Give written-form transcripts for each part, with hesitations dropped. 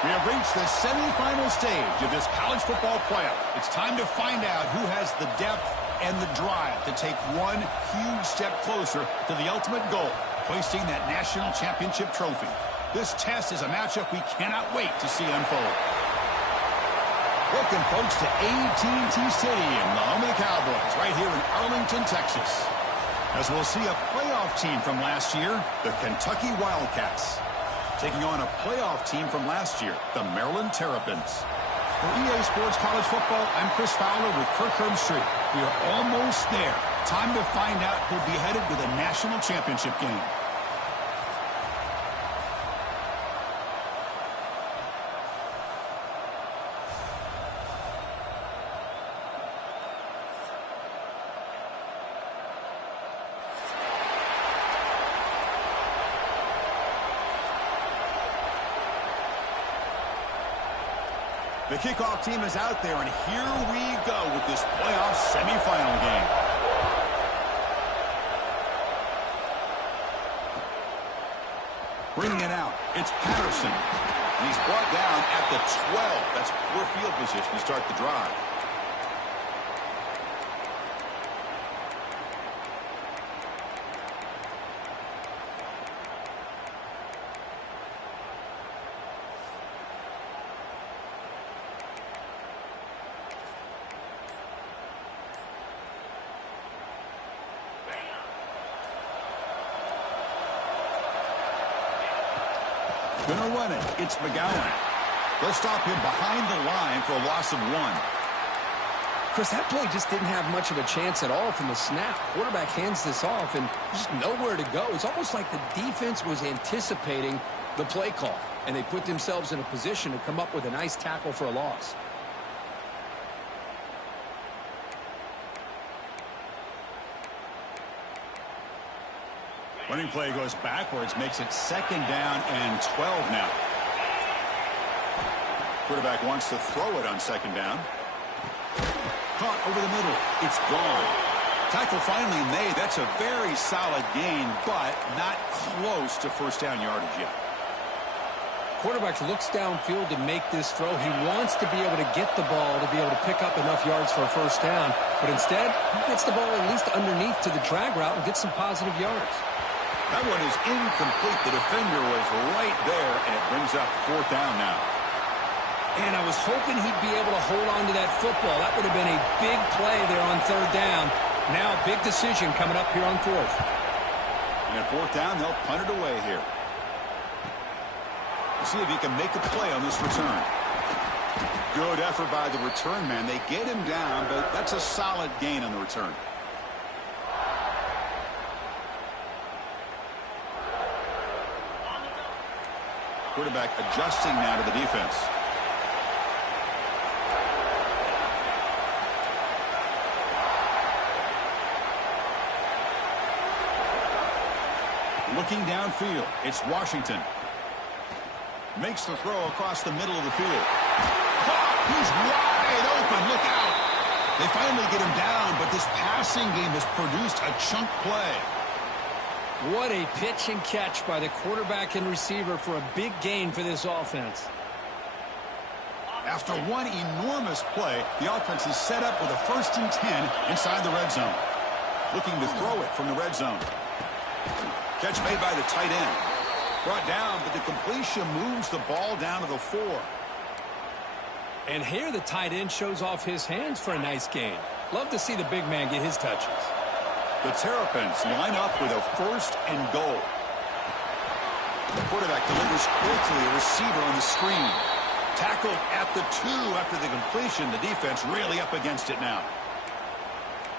We have reached the semifinal stage of this college football playoff. It's time to find out who has the depth and the drive to take one huge step closer to the ultimate goal, hoisting that national championship trophy. This test is a matchup we cannot wait to see unfold. Welcome, folks, to AT&T Stadium, the home of the Cowboys, right here in Arlington, Texas. As we'll see a playoff team from last year, the Kentucky Wildcats, taking on a playoff team from last year, the Maryland Terrapins. For EA Sports College Football, I'm Chris Fowler with Kirk Herbstreit. We are almost there. Time to find out who'll be headed to the national championship game. The kickoff team is out there, and here we go with this playoff semifinal game. Bringing it out, it's Patterson. And he's brought down at the 12. That's poor field position to start the drive. Gonna run it. It's McGowan. They'll stop him behind the line for a loss of 1. Chris, that play just didn't have much of a chance at all from the snap. Quarterback hands this off and just nowhere to go. It's almost like the defense was anticipating the play call, and they put themselves in a position to come up with a nice tackle for a loss. Running play goes backwards, makes it 2nd down and 12 now. Quarterback wants to throw it on 2nd down. Caught over the middle. It's gone. Tackle finally made. That's a very solid gain, but not close to 1st down yardage yet. Quarterback looks downfield to make this throw. He wants to be able to get the ball to be able to pick up enough yards for a 1st down, but instead, he gets the ball at least underneath to the drag route and gets some positive yards. That one is incomplete. The defender was right there, and it brings up 4th down now. And I was hoping he'd be able to hold on to that football. That would have been a big play there on 3rd down. Now, big decision coming up here on 4th. And at 4th down, they'll punt it away here. We'll see if he can make a play on this return. Good effort by the return man. They get him down, but that's a solid gain on the return. Quarterback adjusting now to the defense. Looking downfield, it's Washington. Makes the throw across the middle of the field. He's wide open. Look out. They finally get him down, but this passing game has produced a chunk play. What a pitch and catch by the quarterback and receiver for a big gain for this offense. After one enormous play, the offense is set up with a 1st and 10 inside the red zone. Looking to throw it from the red zone. Catch made by the tight end. Brought down, but the completion moves the ball down to the 4. And here the tight end shows off his hands for a nice gain. Love to see the big man get his touches. The Terrapins line up with a 1st and goal. The quarterback delivers quickly, a receiver on the screen. Tackled at the 2 after the completion. The defense really up against it now.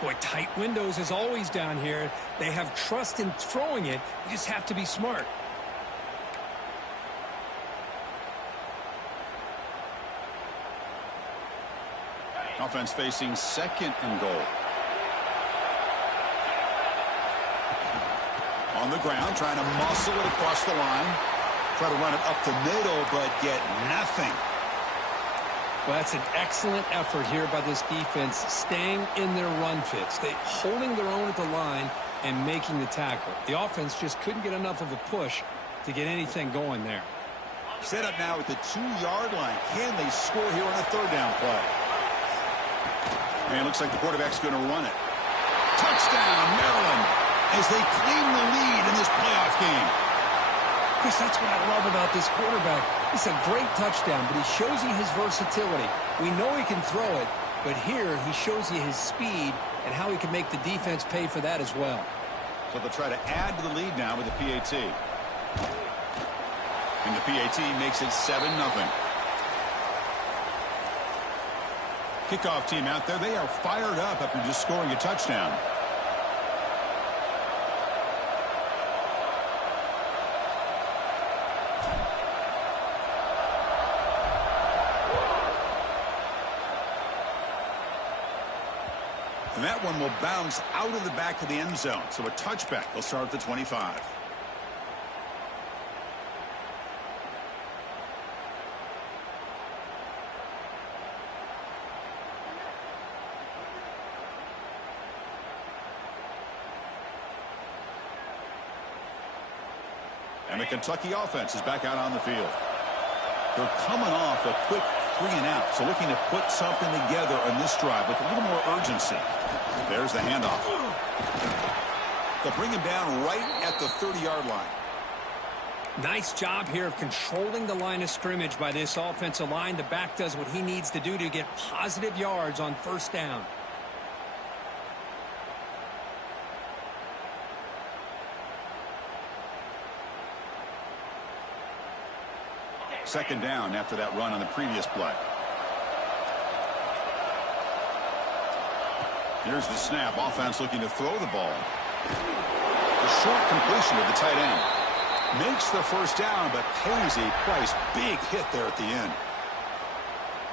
Boy, tight windows as always down here. They have trust in throwing it. You just have to be smart. Offense facing 2nd and goal. On the ground, trying to muscle it across the line. Try to run it up the middle, but get nothing. Well, that's an excellent effort here by this defense, staying in their run fits. They holding their own at the line and making the tackle. The offense just couldn't get enough of a push to get anything going there. Set up now at the 2-yard line. Can they score here on a third down play? And it looks like the quarterback's going to run it. Touchdown, Maryland, as they claim the lead in this playoff game. Chris, that's what I love about this quarterback. It's a great touchdown, but he shows you his versatility. We know he can throw it, but here he shows you his speed and how he can make the defense pay for that as well. So they'll try to add to the lead now with the PAT. And the PAT makes it 7-0. Kickoff team out there. They are fired up after just scoring a touchdown. And that one will bounce out of the back of the end zone. So a touchback. They'll start at the 25. And the Kentucky offense is back out on the field. They're coming off a quick 3-and-out, so looking to put something together on this drive with a little more urgency. There's the handoff. They'll bring him down right at the 30-yard line. Nice job here of controlling the line of scrimmage by this offensive line. The back does what he needs to do to get positive yards on first down. Second down after that run on the previous play. Here's the snap. Offense looking to throw the ball. The short completion of the tight end. Makes the first down, but pays a price. Big hit there at the end.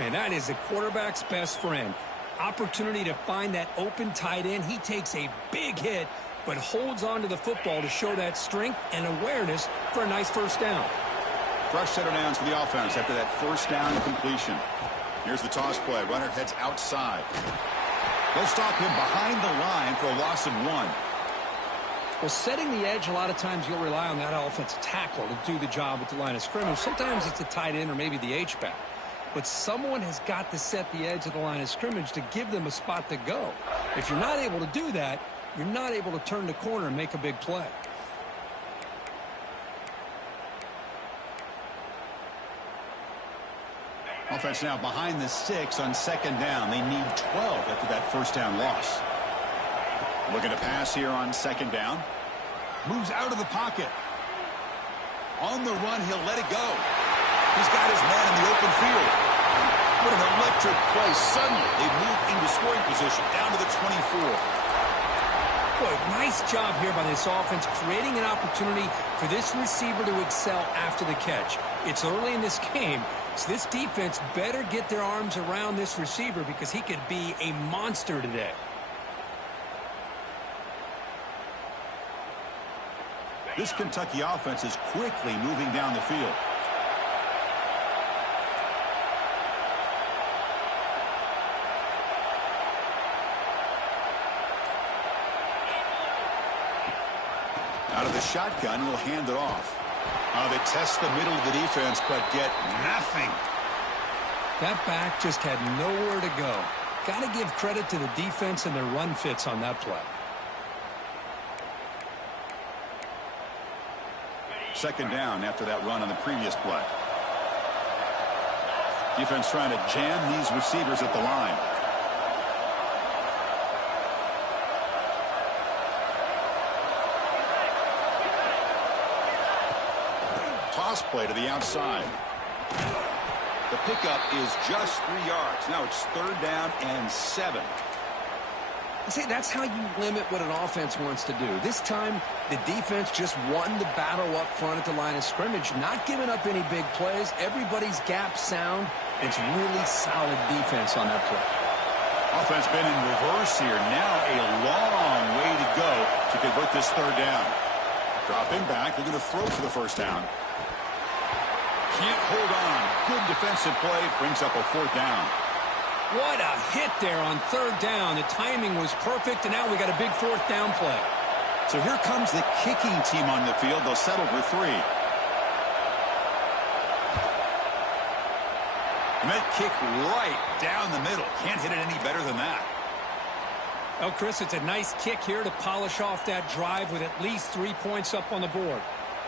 Man, that is the quarterback's best friend. Opportunity to find that open tight end. He takes a big hit, but holds on to the football to show that strength and awareness for a nice first down. Fresh set of downs for the offense after that first down completion. Here's the toss play. Runner heads outside. They'll stop him behind the line for a loss of 1. Well, setting the edge, a lot of times you'll rely on that offensive tackle to do the job at the line of scrimmage. Sometimes it's the tight end or maybe the H-back. But someone has got to set the edge of the line of scrimmage to give them a spot to go. If you're not able to do that, you're not able to turn the corner and make a big play. Offense now behind the 6 on second down. They need 12 after that first down loss. Looking to pass here on second down. Moves out of the pocket. On the run, he'll let it go. He's got his man in the open field. What an electric play. Suddenly, they move into scoring position down to the 24. Boy, nice job here by this offense, creating an opportunity for this receiver to excel after the catch. It's early in this game, so this defense better get their arms around this receiver because he could be a monster today. This Kentucky offense is quickly moving down the field. Out of the shotgun, will hand it off. They test the middle of the defense, but get nothing. That back just had nowhere to go. Got to give credit to the defense and their run fits on that play. Second down after that run on the previous play. Defense trying to jam these receivers at the line. Toss play to the outside. The pickup is just 3 yards. Now it's third down and 7. See, that's how you limit what an offense wants to do. This time, the defense just won the battle up front at the line of scrimmage, not giving up any big plays. Everybody's gap sound. It's really solid defense on that play. Offense been in reverse here. Now a long way to go to convert this third down. Dropping back. They're going to throw for the first down. Can't hold on. Good defensive play. Brings up a fourth down. What a hit there on third down. The timing was perfect, and now we got a big fourth down play. So here comes the kicking team on the field. They'll settle for 3. And that kick right down the middle. Can't hit it any better than that. Oh, Chris, it's a nice kick here to polish off that drive with at least 3 points up on the board.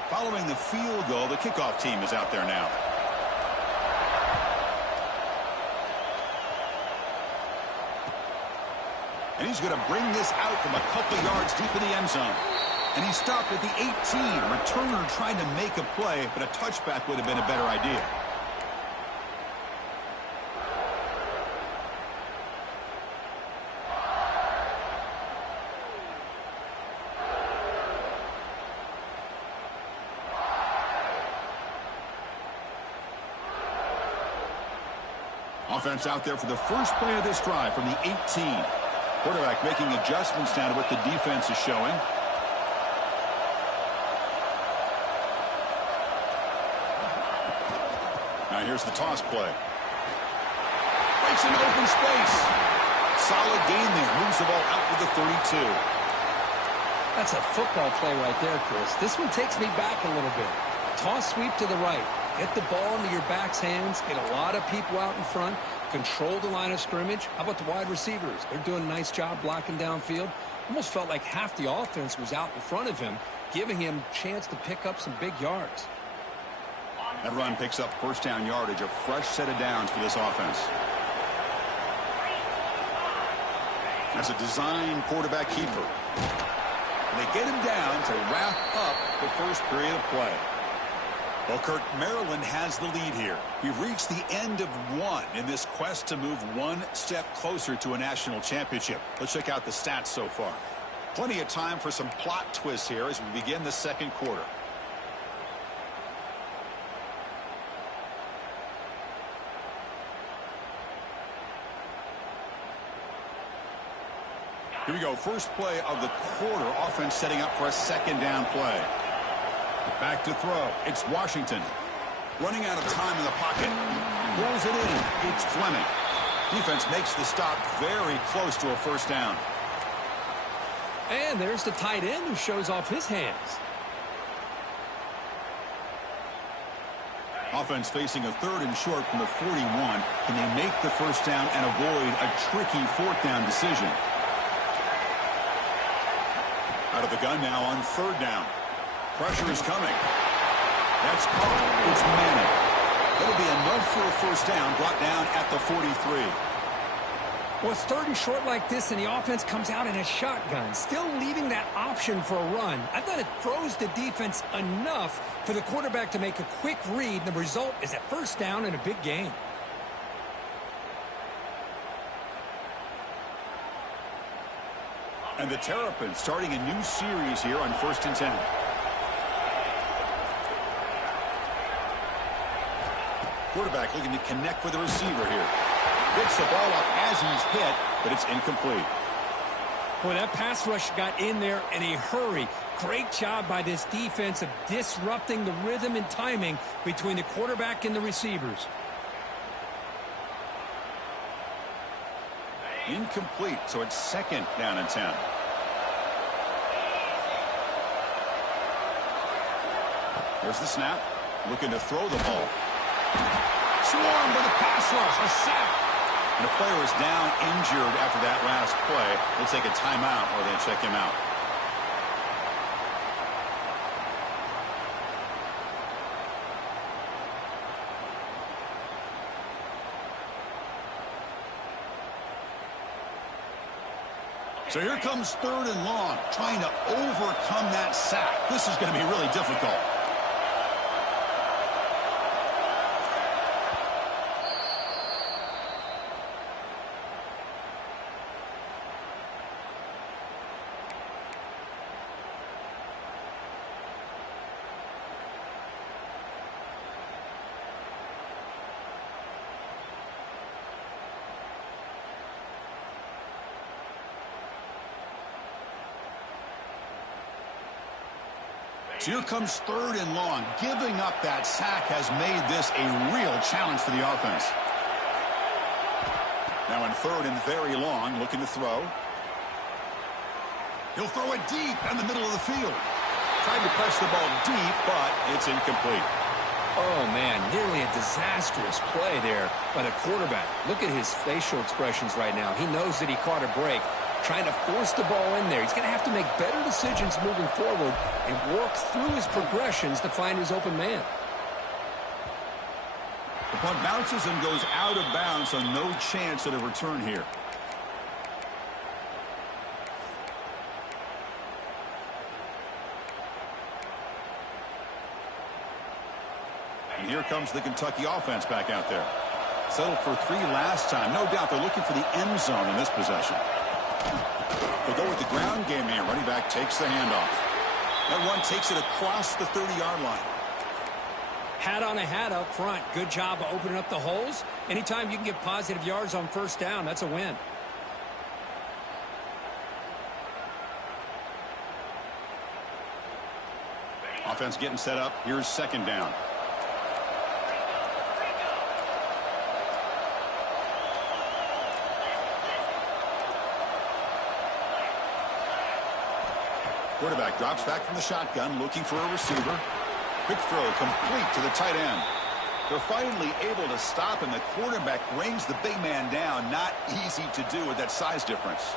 Following the field goal, the kickoff team is out there now. And he's going to bring this out from a couple yards deep in the end zone. And he stopped at the 18. Returner trying to make a play, but a touchback would have been a better idea. Offense out there for the first play of this drive from the 18. Quarterback making adjustments now to what the defense is showing. Now here's the toss play. Breaks into open space. Solid gain there. Moves the ball out to the 32. That's a football play right there, Chris. This one takes me back a little bit. Toss sweep to the right. Get the ball into your back's hands. Get a lot of people out in front. Control the line of scrimmage. How about the wide receivers? They're doing a nice job blocking downfield. Almost felt like half the offense was out in front of him, giving him a chance to pick up some big yards. That run picks up first down yardage, a fresh set of downs for this offense. That's a design quarterback keeper. And they get him down to wrap up the first period of play. Well, Kirk, Maryland has the lead here. We've reached the end of one in this quest to move one step closer to a national championship. Let's check out the stats so far. Plenty of time for some plot twists here as we begin the second quarter. Here we go. First play of the quarter. Offense setting up for a second down play. Back to throw. It's Washington. Running out of time in the pocket. Throws it in. It's Fleming. Defense makes the stop very close to a first down. And there's the tight end who shows off his hands. Offense facing a third and short from the 41. Can they make the first down and avoid a tricky fourth down decision? Out of the gun now on third down. Pressure is coming. That's caught. It's Manning. That'll be enough for a first down, brought down at the 43. Well, it's third and short like this, and the offense comes out in a shotgun, still leaving that option for a run. I thought it throws the defense enough for the quarterback to make a quick read. The result is a first down and a big gain. And the Terrapins starting a new series here on 1st and 10. Quarterback looking to connect with the receiver here. Gets the ball up as he's hit, but it's incomplete. Boy, that pass rush got in there in a hurry. Great job by this defense of disrupting the rhythm and timing between the quarterback and the receivers. Incomplete, so it's second down and 10. There's the snap. Looking to throw the ball. Swarmed by the pass rush. A sack. And the player is down injured after that last play. They'll take a timeout or they'll check him out. So here comes third and long, trying to overcome that sack. This is going to be really difficult. So here comes third and long. Giving up that sack has made this a real challenge for the offense. Now in third and very long, looking to throw. He'll throw it deep in the middle of the field. Trying to press the ball deep, but it's incomplete. Oh, man, nearly a disastrous play there by the quarterback. Look at his facial expressions right now. He knows that he caught a break, trying to force the ball in there. He's going to have to make better decisions moving forward and work through his progressions to find his open man. The punt bounces and goes out of bounds, so no chance at a return here. And here comes the Kentucky offense back out there. Settled for 3 last time. No doubt they're looking for the end zone in this possession. They go with the ground game here. Running back takes the handoff. That one takes it across the 30-yard line. Hat on a hat up front. Good job of opening up the holes. Anytime you can get positive yards on first down, that's a win. Offense getting set up. Here's second down. Quarterback drops back from the shotgun, looking for a receiver. Quick throw complete to the tight end. They're finally able to stop, and the quarterback brings the big man down. Not easy to do with that size difference.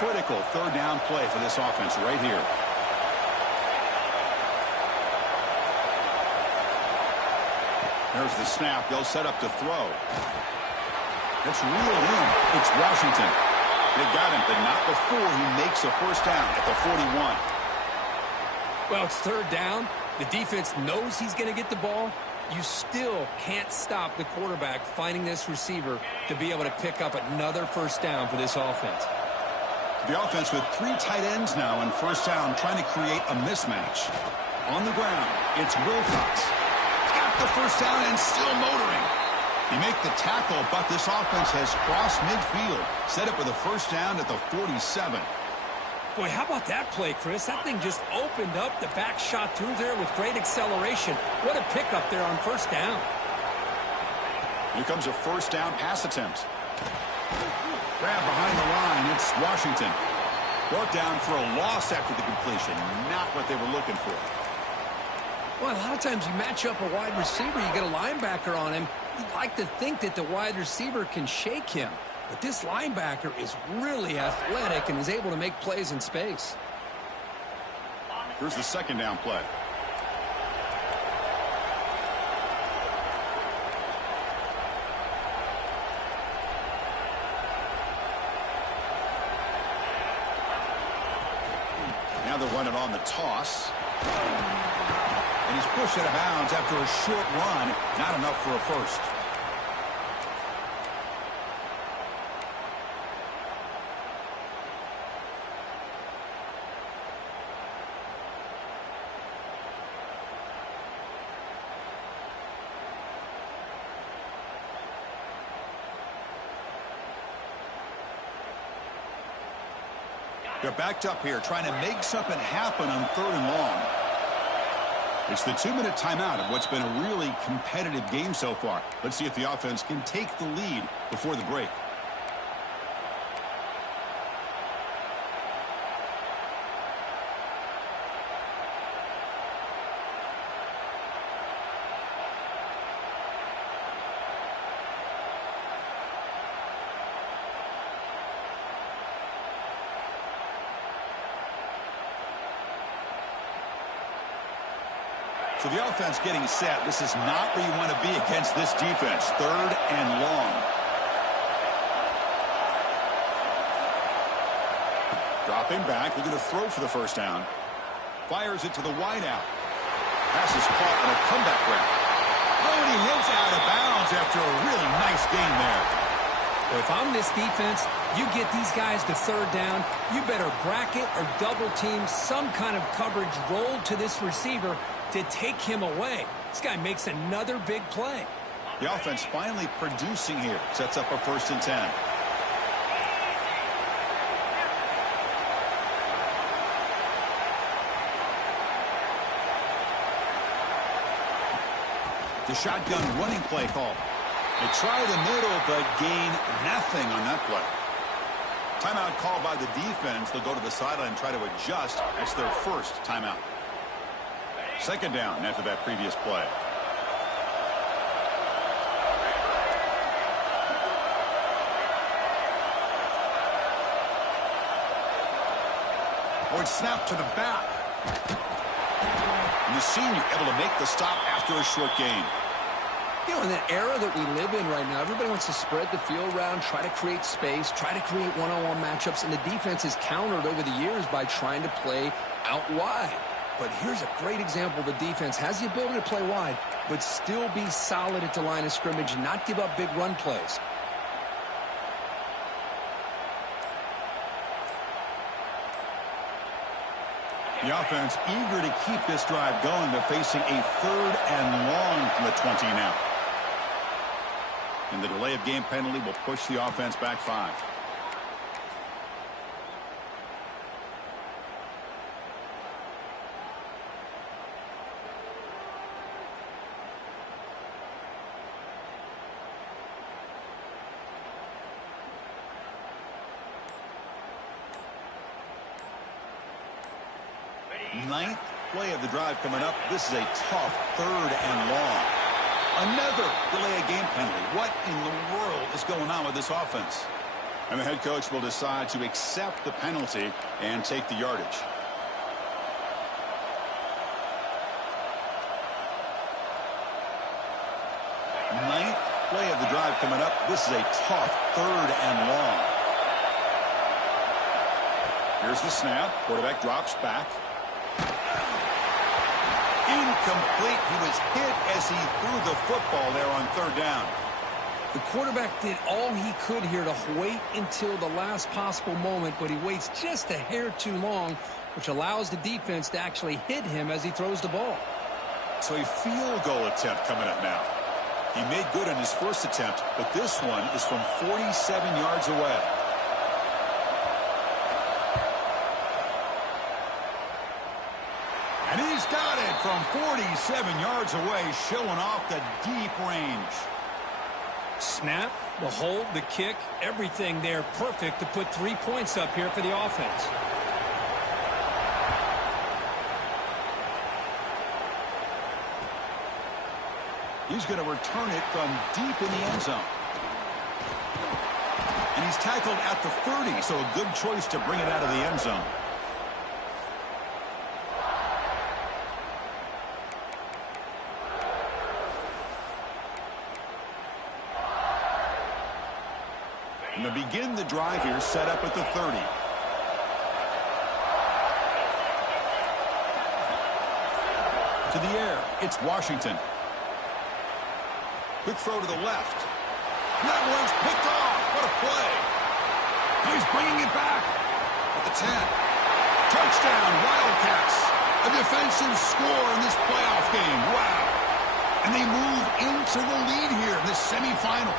Critical third down play for this offense right here. There's the snap. They'll set up to throw. It's reeled in. It's Washington. They got him, but not before he makes a first down at the 41. Well, it's third down. The defense knows he's going to get the ball. You still can't stop the quarterback finding this receiver to be able to pick up another first down for this offense. The offense with 3 tight ends now in first down, trying to create a mismatch. On the ground, it's Wilcox. Got the first down and still motoring. You make the tackle, but this offense has crossed midfield. Set up with a first down at the 47. Boy, how about that play, Chris? That thing just opened up. The back shot through there with great acceleration. What a pickup there on first down. Here comes a first down pass attempt. Grab behind the line. It's Washington. Brought down for a loss after the completion. Not what they were looking for. Well, a lot of times you match up a wide receiver, you get a linebacker on him. You'd like to think that the wide receiver can shake him. But this linebacker is really athletic and is able to make plays in space. Here's the second down play. Now they're running on the toss. And he's pushed out of bounds after a short run. Not enough for a first. They're backed up here, trying to make something happen on third and long. It's the 2-minute timeout of what's been a really competitive game so far. Let's see if the offense can take the lead before the break. So the offense getting set. This is not where you want to be against this defense. Third and long. Dropping back, looking to throw for the first down. Fires it to the wideout. Pass is caught on a comeback route. Oh, and he hits out of bounds after a really nice gain there. Well, if I'm this defense, you get these guys to third down, you better bracket or double team some kind of coverage roll to this receiver to take him away. This guy makes another big play. The offense finally producing here. Sets up a 1st and 10. The shotgun running play call. They try the middle, but gain nothing on that play. Timeout called by the defense. They'll go to the sideline and try to adjust. That's their first timeout. Second down after that previous play. Or it's snapped to the back. And the senior able to make the stop after a short gain. You know, in that era that we live in right now, everybody wants to spread the field around, try to create space, try to create one-on-one matchups, and the defense has countered over the years by trying to play out wide. But here's a great example. The defense has the ability to play wide, but still be solid at the line of scrimmage, not give up big run plays. The offense eager to keep this drive going. They're facing a 3rd and long from the 20 now. And the delay of game penalty will push the offense back 5. Ninth play of the drive coming up. This is a tough 3rd and long. Another delay of game penalty. What in the world is going on with this offense? And the head coach will decide to accept the penalty and take the yardage. Ninth play of the drive coming up. This is a tough 3rd and long. Here's the snap. Quarterback drops back. Incomplete. He was hit as he threw the football there on 3rd down. The quarterback did all he could here to wait until the last possible moment, but he waits just a hair too long, which allows the defense to actually hit him as he throws the ball. So a field goal attempt coming up now. He made good on his first attempt, but this one is from 47 yards away. And he's got it from 47 yards away, showing off the deep range. Snap, the hold, the kick, everything there perfect to put 3 points up here for the offense. He's going to return it from deep in the end zone. And he's tackled at the 30, so a good choice to bring it out of the end zone. And to begin the drive here, set up at the 30. To the air, it's Washington. Quick throw to the left. That one's picked off. What a play. Now he's bringing it back at the 10. Touchdown, Wildcats. A defensive score in this playoff game. Wow. And they move into the lead here in this semifinal.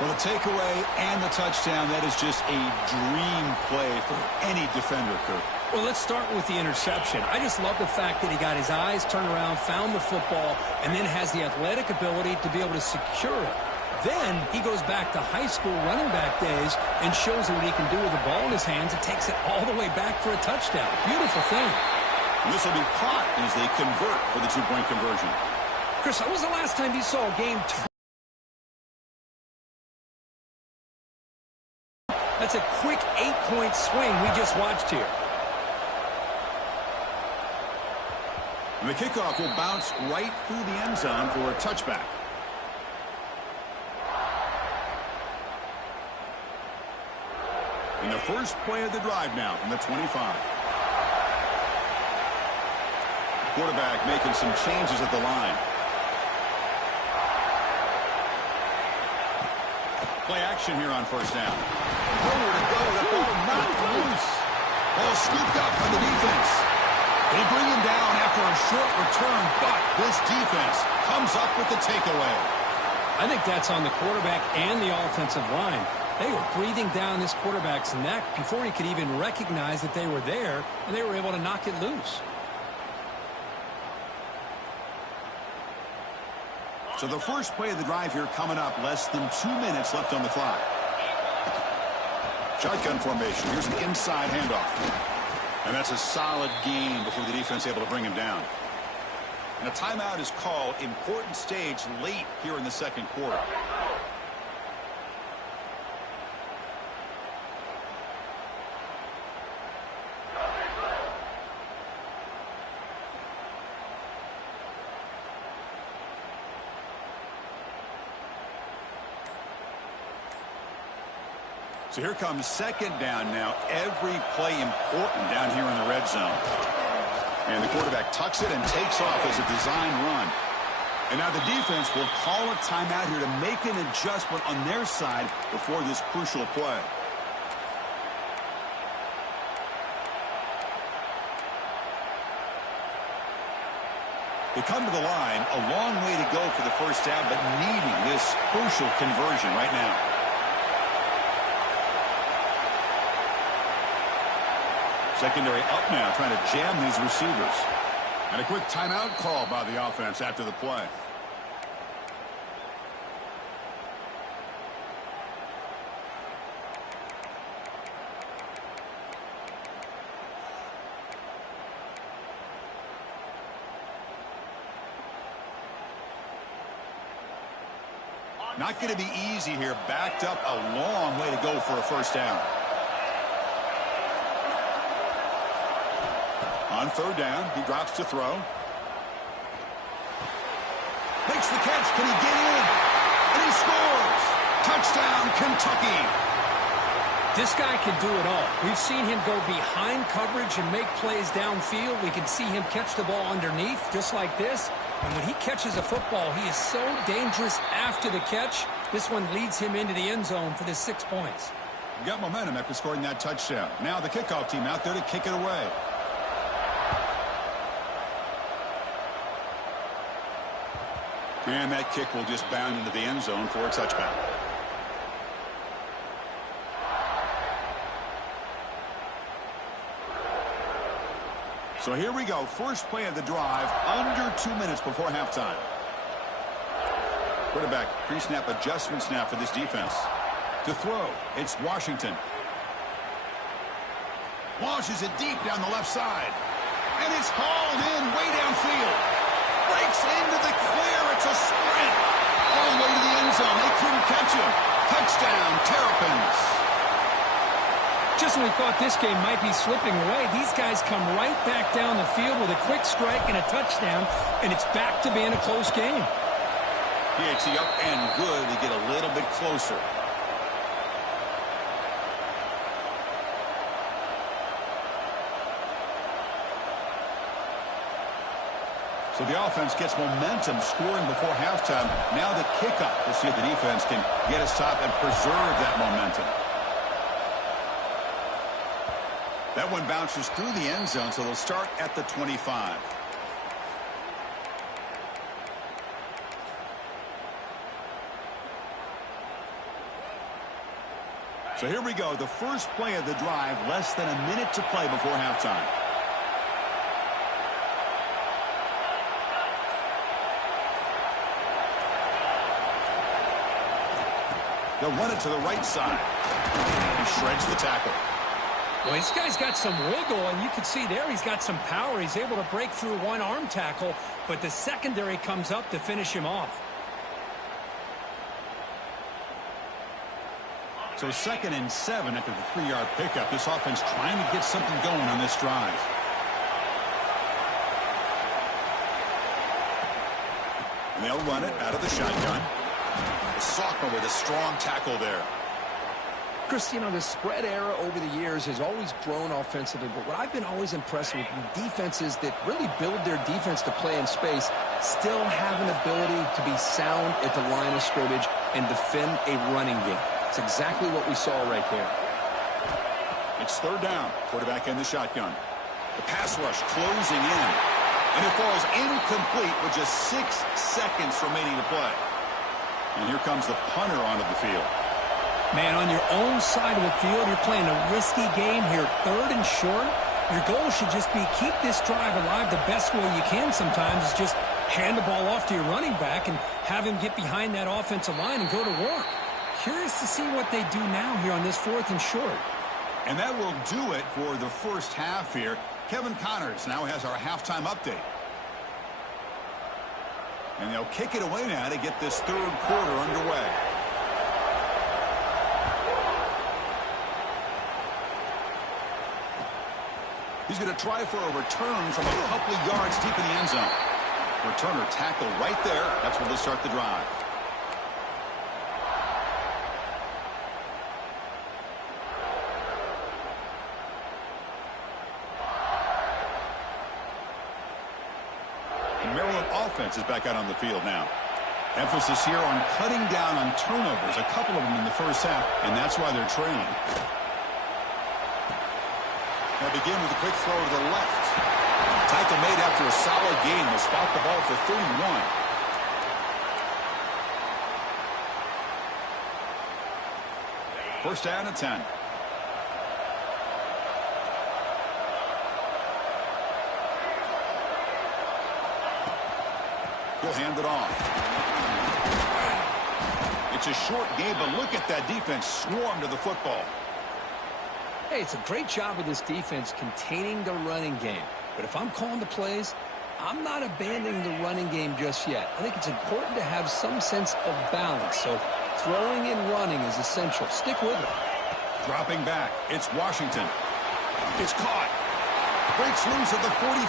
Well, the takeaway and the touchdown, that is just a dream play for any defender, Kirk. Well, let's start with the interception. I just love the fact that he got his eyes turned around, found the football, and then has the athletic ability to be able to secure it. Then he goes back to high school running back days and shows what he can do with the ball in his hands and takes it all the way back for a touchdown. Beautiful thing. And this will be caught as they convert for the 2-point conversion. Chris, when was the last time you saw a game? That's a quick 8-point swing we just watched here. And the kickoff will bounce right through the end zone for a touchback. In the first play of the drive now from the 25. Quarterback making some changes at the line. Play action here on first down. Nowhere to go. The ball knocked loose. Ball scooped up by the defense. They bring him down after a short return, but this defense comes up with the takeaway. I think that's on the quarterback and the offensive line. They were breathing down this quarterback's neck before he could even recognize that they were there, and they were able to knock it loose. So the first play of the drive here coming up, less than 2 minutes left on the clock. Shotgun formation. Here's an inside handoff. And that's a solid gain before the defense able to bring him down. And a timeout is called. Important stage late here in the second quarter. So here comes second down now. Every play important down here in the red zone. And the quarterback tucks it and takes off as a design run. And now the defense will call a timeout here to make an adjustment on their side before this crucial play. They come to the line, a long way to go for the first down, but needing this crucial conversion right now. Secondary up now, trying to jam these receivers. And a quick timeout call by the offense after the play. Not going to be easy here. Backed up a long way to go for a first down. On third down, he drops to throw. Makes the catch. Can he get in? And he scores. Touchdown, Kentucky. This guy can do it all. We've seen him go behind coverage and make plays downfield. We can see him catch the ball underneath, just like this. And when he catches a football, he is so dangerous after the catch. This one leads him into the end zone for the 6 points. You got momentum after scoring that touchdown. Now the kickoff team out there to kick it away. And that kick will just bound into the end zone for a touchback. So here we go. First play of the drive, under 2 minutes before halftime. Quarterback pre-snap adjustments now for this defense. To throw, it's Washington. Launches it deep down the left side. And it's hauled in way downfield. Breaks into the clear. It's a sprint. All the way to the end zone. They couldn't catch him. Touchdown, Terrapins. Just when we thought this game might be slipping away, these guys come right back down the field with a quick strike and a touchdown, and it's back to being a close game. PHC up and good to get a little bit closer. So the offense gets momentum scoring before halftime. Now the kickoff. We'll see if the defense can get a stop and preserve that momentum. That one bounces through the end zone, so they'll start at the 25. So here we go. The first play of the drive, less than a minute to play before halftime. They'll run it to the right side. He shreds the tackle. Well, this guy's got some wiggle, and you can see there he's got some power. He's able to break through one arm tackle, but the secondary comes up to finish him off. So 2nd and 7 after the 3-yard pickup. This offense trying to get something going on this drive. And they'll run it out of the shotgun. The sophomore with a strong tackle there. Chris, you know, the spread era over the years has always grown offensively, but what I've been always impressed with defenses that really build their defense to play in space still have an ability to be sound at the line of scrimmage and defend a running game. It's exactly what we saw right there. It's third down. Quarterback in the shotgun. The pass rush closing in. And it falls incomplete with just 6 seconds remaining to play. And here comes the punter onto the field. Man, on your own side of the field, you're playing a risky game here. 3rd and short. Your goal should just be keep this drive alive the best way you can sometimes is just hand the ball off to your running back and have him get behind that offensive line and go to work. Curious to see what they do now here on this 4th and short. And that will do it for the first half here. Kevin Connors now has our halftime update. And they'll kick it away now to get this 3rd quarter underway. He's going to try for a return from a couple of yards deep in the end zone. Returner tackle right there. That's where they'll start the drive. The Maryland offense is back out on the field now. Emphasis here on cutting down on turnovers, a couple of them in the first half, and that's why they're trailing. They'll begin with a quick throw to the left. Tackle made after a solid gain. Will spot the ball for 31. First down and 10. He'll hand it off. It's a short game, but look at that defense swarm to the football. Hey, it's a great job of this defense containing the running game. But if I'm calling the plays, I'm not abandoning the running game just yet. I think it's important to have some sense of balance. So throwing and running is essential. Stick with it. Dropping back. It's Washington. It's caught. Breaks loose at the 45.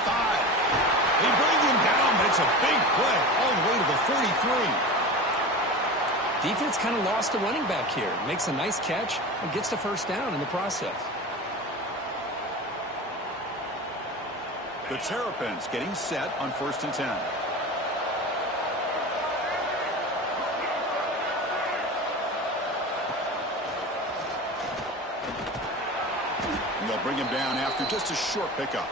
They bring him down, but it's a big play all the way to the 43. Defense kind of lost the running back here. Makes a nice catch and gets the first down in the process. The Terrapins getting set on 1st and 10. And they'll bring him down after just a short pickup.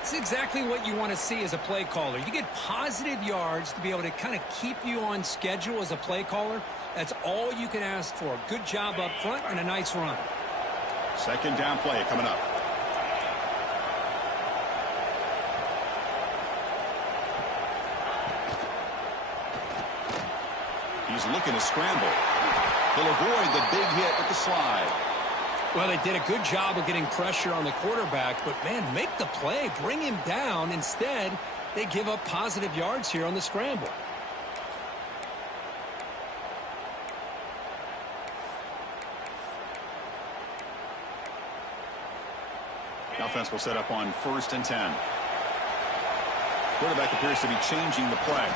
It's exactly what you want to see as a play caller. You get positive yards to be able to kind of keep you on schedule as a play caller. That's all you can ask for. Good job up front and a nice run. Second down play coming up. He's looking to scramble. He'll avoid the big hit with the slide. Well, they did a good job of getting pressure on the quarterback, but, man, make the play. Bring him down. Instead, they give up positive yards here on the scramble. The offense will set up on 1st and 10. Quarterback appears to be changing the play.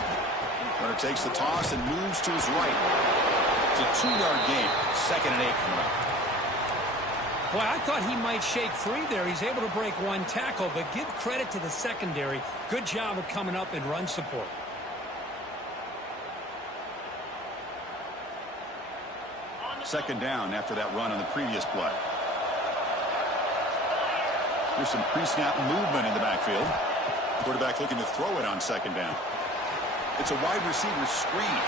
Runner takes the toss and moves to his right. It's a 2-yard gain. 2nd and 8 coming up. Boy, I thought he might shake free there. He's able to break one tackle, but give credit to the secondary. Good job of coming up and run support. Second down after that run on the previous play. Here's some pre-snap movement in the backfield. Quarterback looking to throw it on 2nd down. It's a wide receiver screen.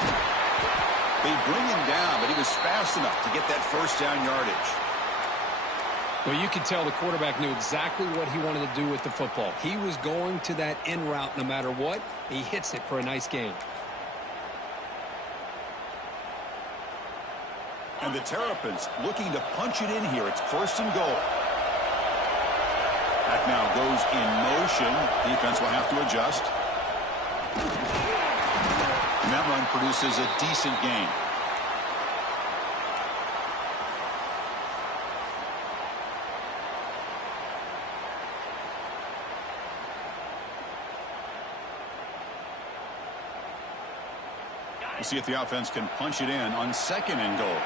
They bring him down, but he was fast enough to get that first down yardage. Well, you could tell the quarterback knew exactly what he wanted to do with the football. He was going to that in route no matter what. He hits it for a nice gain. And the Terrapins looking to punch it in here. It's 1st and goal. Back now goes in motion. Defense will have to adjust. And that run produces a decent gain. We'll see if the offense can punch it in on 2nd and goal.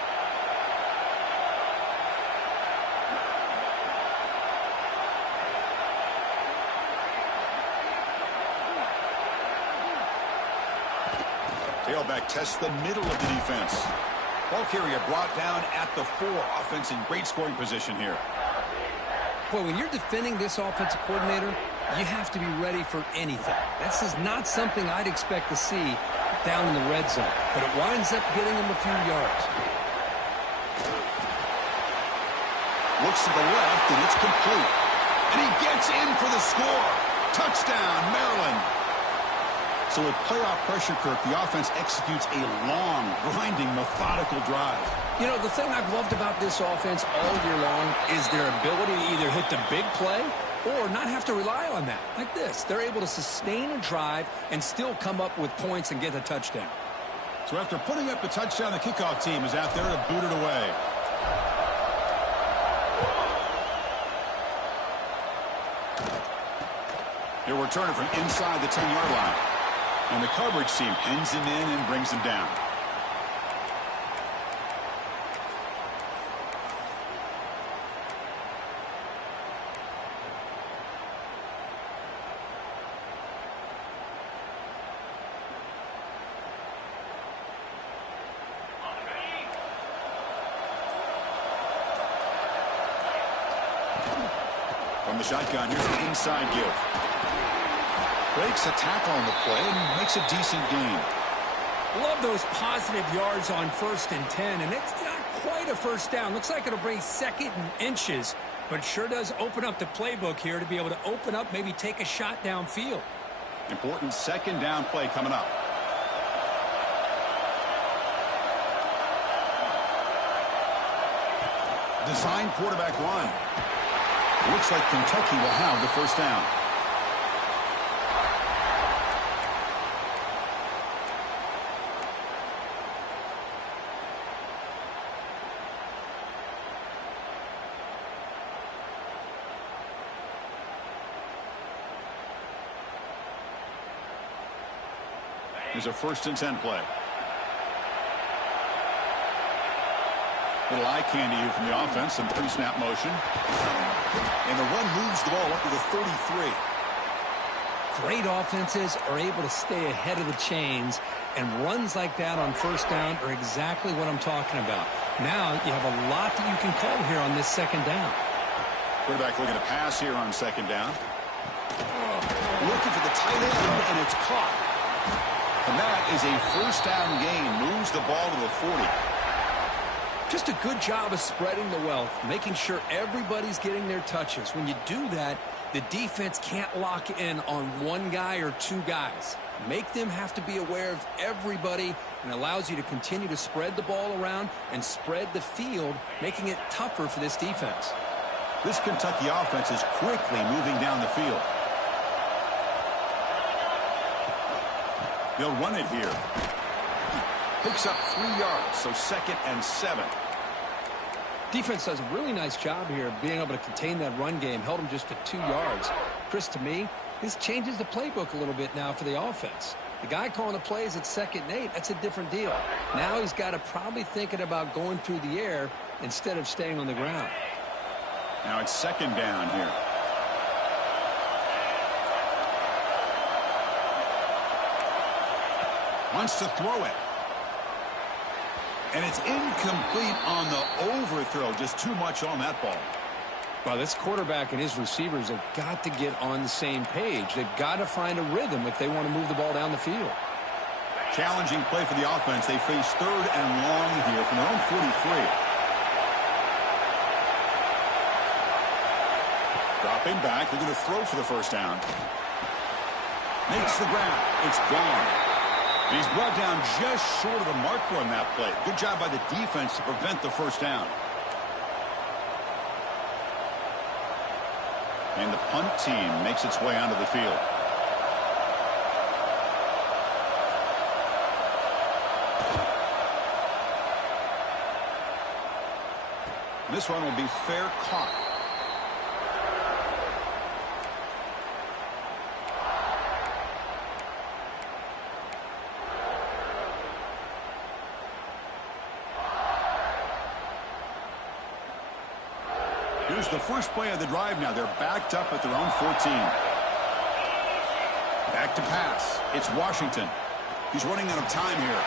Tailback tests the middle of the defense. Ball carrier brought down at the 4. Offense in great scoring position here. Boy, when you're defending this offensive coordinator, you have to be ready for anything. This is not something I'd expect to see down in the red zone, but it winds up getting him a few yards. Looks to the left, and it's complete. And he gets in for the score. Touchdown, Maryland. So with playoff pressure, Kirk, the offense executes a long, grinding, methodical drive. You know, the thing I've loved about this offense all year long is their ability to either hit the big play or not have to rely on that. Like this, they're able to sustain a drive and still come up with points and get a touchdown. So after putting up the touchdown, the kickoff team is out there to boot it away. He'll return it from inside the 10-yard line. And the coverage team pins him in and brings him down. From the shotgun, here's the inside give. Breaks a tackle on the play and makes a decent gain. Love those positive yards on 1st and 10, and it's not quite a first down. Looks like it'll bring 2nd and inches, but sure does open up the playbook here to be able to open up, maybe take a shot downfield. Important 2nd down play coming up. Design quarterback run. Looks like Kentucky will have the first down. Here's a 1st and 10 play. Little eye candy here from the offense, some pre-snap motion. And the run moves the ball up to the 33. Great offenses are able to stay ahead of the chains, and runs like that on 1st down are exactly what I'm talking about. Now you have a lot that you can call here on this 2nd down. Quarterback looking to pass here on 2nd down. Looking for the tight end, and it's caught. And that is a 1st down gain. Moves the ball to the 40. Just a good job of spreading the wealth, making sure everybody's getting their touches. When you do that, the defense can't lock in on one guy or two guys. Make them have to be aware of everybody, and allows you to continue to spread the ball around and spread the field, making it tougher for this defense. This Kentucky offense is quickly moving down the field. They'll run it here. Picks up 3 yards, so 2nd and 7. Defense does a really nice job here of being able to contain that run game. Held them just to 2 yards. Chris, to me, this changes the playbook a little bit now for the offense. The guy calling the plays at 2nd and 8, that's a different deal. Now he's got to probably thinking about going through the air instead of staying on the ground. Now it's 2nd down here. Wants to throw it. And it's incomplete on the overthrow. Just too much on that ball. Well, this quarterback and his receivers have got to get on the same page. They've got to find a rhythm if they want to move the ball down the field. Challenging play for the offense. They face 3rd and long here from their own 43. Dropping back. They're going to throw for the 1st down. Makes the ground. It's gone. And he's brought down just short of the marker on that play. Good job by the defense to prevent the 1st down. And the punt team makes its way onto the field. This one will be fair caught. Here's the first play of the drive now. They're backed up at their own 14. Back to pass. It's Washington. He's running out of time here.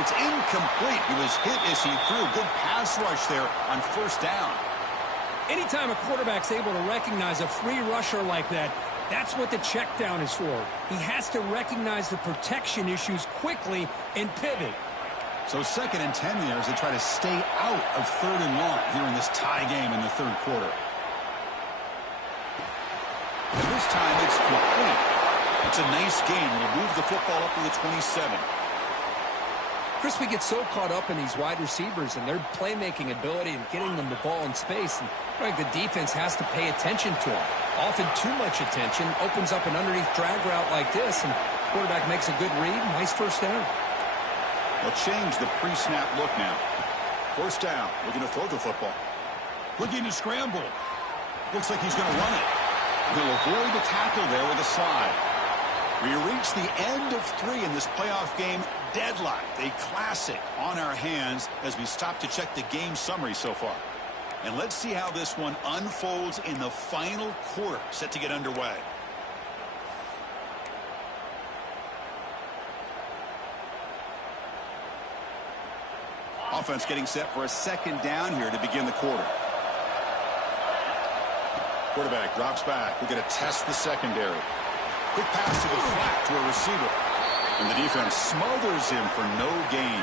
It's incomplete. He was hit as he threw. Good pass rush there on 1st down. Anytime a quarterback's able to recognize a free rusher like that, that's what the check down is for. He has to recognize the protection issues quickly and pivot. So 2nd and 10 there as they try to stay out of 3rd and long here in this tie game in the 3rd quarter. And this time it's complete. It's a nice game. We'll move the football up to the 27. Chris, we get so caught up in these wide receivers and their playmaking ability and getting them the ball in space. And like the defense has to pay attention to them. Often too much attention opens up an underneath drag route like this, and quarterback makes a good read. Nice first down. They'll change the pre-snap look now. First down. Looking to throw the football. Looking to scramble. Looks like he's going to run it. He'll avoid the tackle there with a slide. We reach the end of 3 in this playoff game. Deadlocked, a classic on our hands as we stop to check the game summary so far. And let's see how this one unfolds in the final quarter, set to get underway. Offense getting set for a second down here to begin the quarter. Quarterback drops back. We're going to test the secondary. Quick pass to the flat to a receiver. And the defense smothers him for no gain.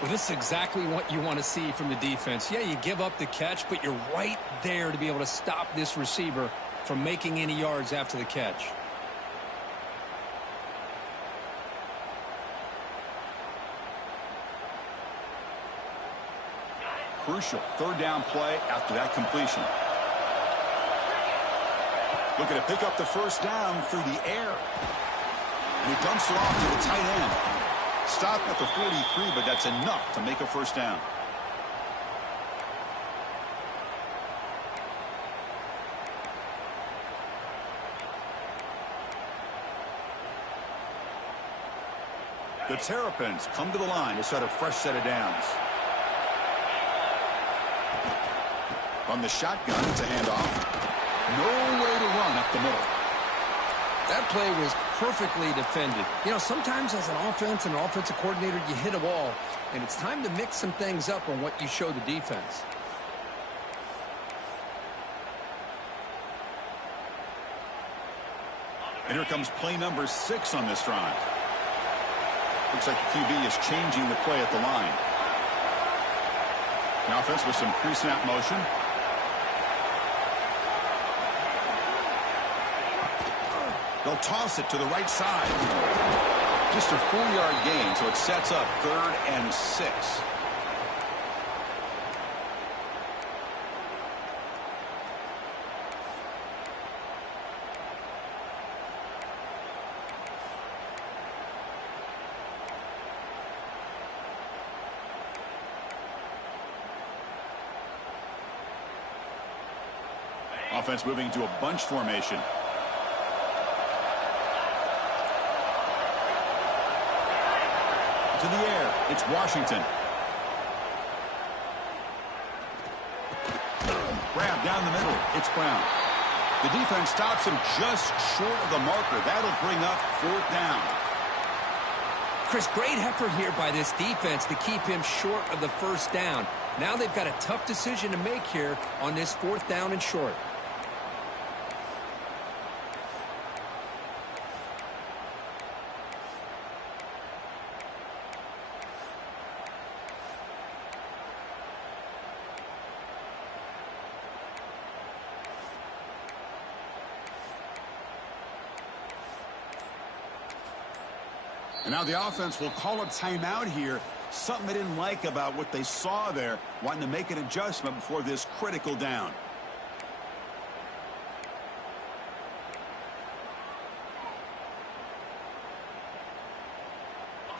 Well, this is exactly what you want to see from the defense. Yeah, you give up the catch, but you're right there to be able to stop this receiver from making any yards after the catch. Crucial third down play after that completion. Looking to pick up the first down through the air. And he dumps it off to the tight end. Stop at the 43, but that's enough to make a first down. The Terrapins come to the line to set a fresh set of downs. From the shotgun, it's a handoff. No way to run up the middle. That play was perfectly defended. You know, sometimes as an offense and an offensive coordinator, you hit a wall, and it's time to mix some things up on what you show the defense. And here comes play number 6 on this drive. Looks like the QB is changing the play at the line. The offense with some pre-snap motion. They'll toss it to the right side. Just a 4-yard gain, so it sets up 3rd and 6. Offense moving to a bunch formation. To the air, it's Washington. Grab down the middle, it's Brown. The defense stops him just short of the marker. That'll bring up 4th down. Chris, great effort here by this defense to keep him short of the first down. Now they've got a tough decision to make here on this 4th down and short. And now the offense will call a timeout here. Something they didn't like about what they saw there. Wanting to make an adjustment before this critical down.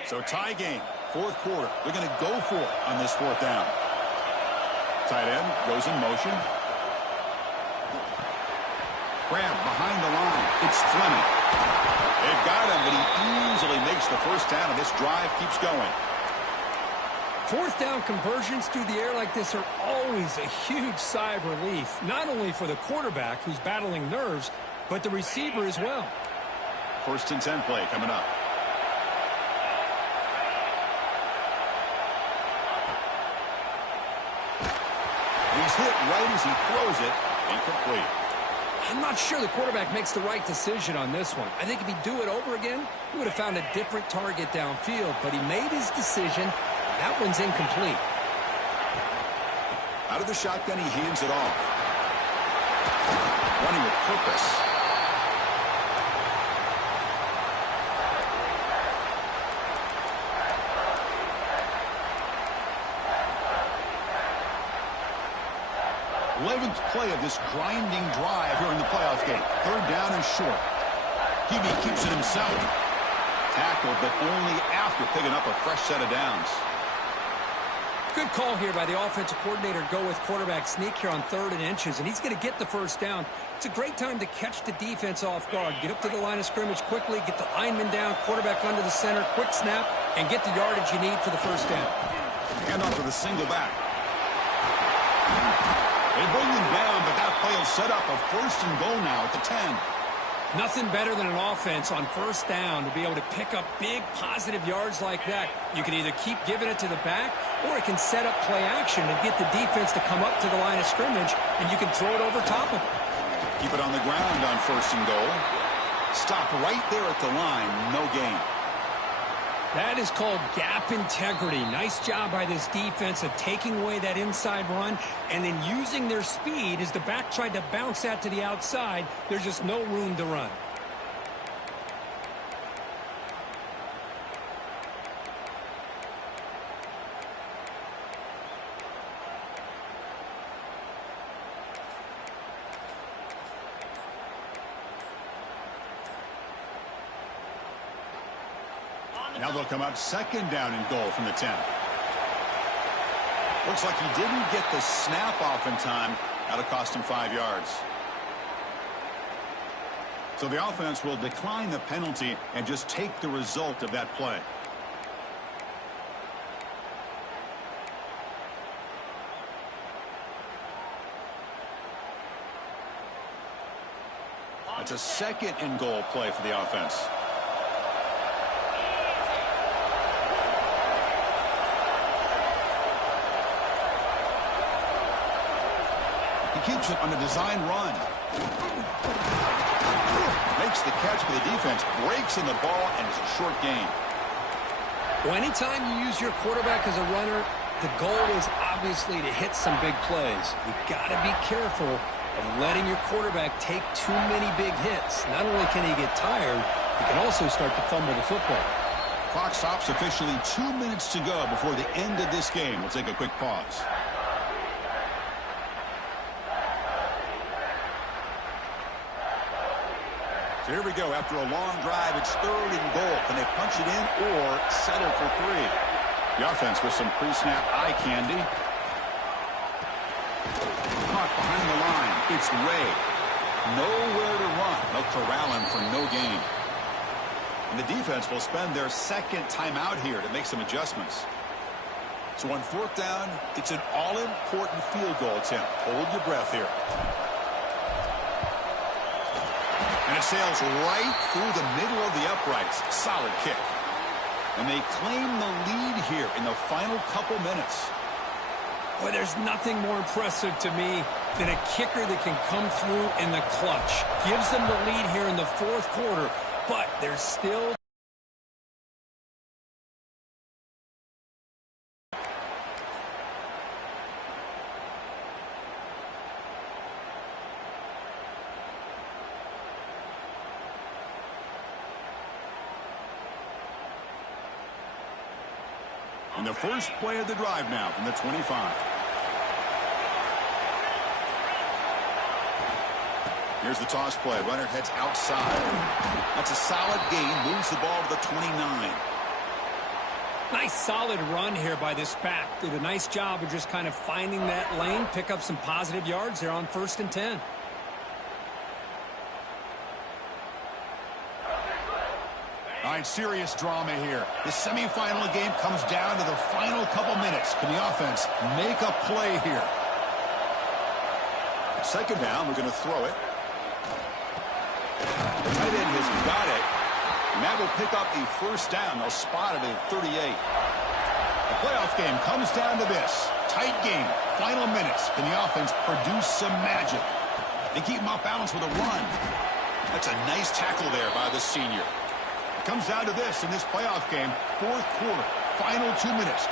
So tie game, 4th quarter. They're going to go for it on this 4th down. Tight end goes in motion. Grab behind the line. It's Fleming. They've got him, but he easily makes the first down, and this drive keeps going. 4th down conversions through the air like this are always a huge sigh of relief, not only for the quarterback who's battling nerves, but the receiver as well. 1st and 10 play coming up. He's hit right as he throws it. Incomplete. I'm not sure the quarterback makes the right decision on this one. I think if he'd do it over again, he would have found a different target downfield, but he made his decision. That one's incomplete. Out of the shotgun, he hands it off. running with purpose. Eleventh play of this grinding drive here in the playoff game. Third down and short. Hebe keeps it himself. Tackled, but only after picking up a fresh set of downs. Good call here by the offensive coordinator to go with quarterback sneak here on 3rd and inches, and he's going to get the first down. It's a great time to catch the defense off guard. Get up to the line of scrimmage quickly, get the lineman down, quarterback under the center, quick snap, and get the yardage you need for the first down. Hand off with a single back. They bring him down, but that play will set up a 1st and goal now at the 10. Nothing better than an offense on 1st down to be able to pick up big positive yards like that. You can either keep giving it to the back, or it can set up play action and get the defense to come up to the line of scrimmage, and you can throw it over top of it. Keep it on the ground on 1st and goal. Stop right there at the line, no gain. That is called gap integrity. Nice job by this defense of taking away that inside run and then using their speed as the back tried to bounce that to the outside. There's just no room to run. Now they'll come up 2nd down and goal from the 10. Looks like he didn't get the snap off in time. That'll cost him 5 yards. So the offense will decline the penalty and just take the result of that play. It's a 2nd and goal play for the offense. He keeps it on a design run. Makes the catch, but the defense breaks in the ball, and it's a short gain. Well, anytime you use your quarterback as a runner, the goal is obviously to hit some big plays. You've got to be careful of letting your quarterback take too many big hits. Not only can he get tired, he can also start to fumble the football. Clock stops officially 2 minutes to go before the end of this game. We'll take a quick pause. So here we go. After a long drive, it's 3rd and goal. Can they punch it in or settle for 3? The offense with some pre-snap eye candy. Caught behind the line. It's Ray. Nowhere to run. They'll corral him for no gain. And the defense will spend their 2nd timeout here to make some adjustments. So on 4th down, it's an all-important field goal attempt. Hold your breath here. And it sails right through the middle of the uprights. Solid kick. And they claim the lead here in the final couple minutes. Boy, there's nothing more impressive to me than a kicker that can come through in the clutch. Gives them the lead here in the 4th quarter, but there's still... And the first play of the drive now from the 25. Here's the toss play. Runner heads outside. That's a solid gain. Moves the ball to the 29. Nice solid run here by this back. Did a nice job of just kind of finding that lane. Pick up some positive yards there on 1st and 10. All right, serious drama here. The semifinal game comes down to the final couple minutes. Can the offense make a play here? 2nd down, we're going to throw it. The tight end has got it. And that will pick up the 1st down. They'll spot it at 38. The playoff game comes down to this. Tight game, final minutes. Can the offense produce some magic? They keep him off balance with a run. That's a nice tackle there by the senior. Comes down to this in this playoff game. 4th quarter, final 2 minutes.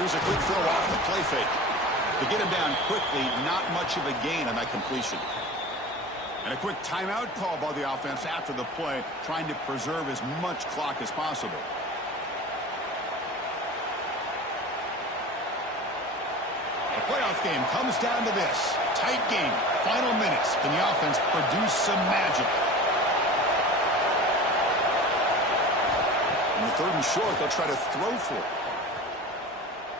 Here's a quick throw off the play fake. To get him down quickly, not much of a gain on that completion. And a quick timeout call by the offense after the play, trying to preserve as much clock as possible. The playoff game comes down to this. Tight game. Final minutes. Can the offense produce some magic? In the third and short, they'll try to throw for it.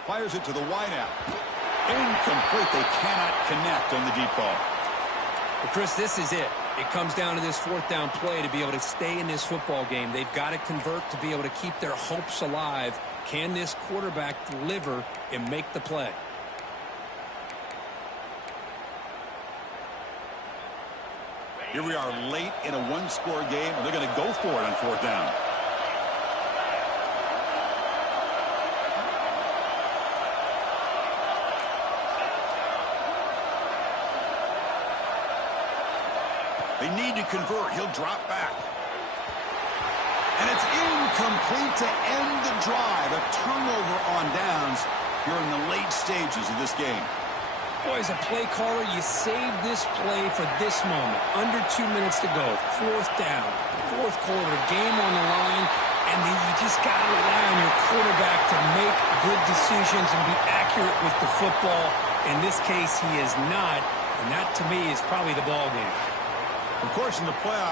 Fires it to the wideout. Incomplete. They cannot connect on the deep ball. Well, Chris, this is it. It comes down to this fourth down play to be able to stay in this football game. They've got to convert to be able to keep their hopes alive. Can this quarterback deliver and make the play? Here we are late in a one-score game, and they're going to go for it on fourth down. They need to convert. He'll drop back. And it's incomplete to end the drive. A turnover on downs here in the late stages of this game. Boy, as a play caller, you save this play for this moment. Under 2 minutes to go. Fourth down. Fourth quarter. Game on the line. And then you just got to rely on your quarterback to make good decisions and be accurate with the football. In this case, he is not. And that, to me, is probably the ball game. Of course, in the playoffs,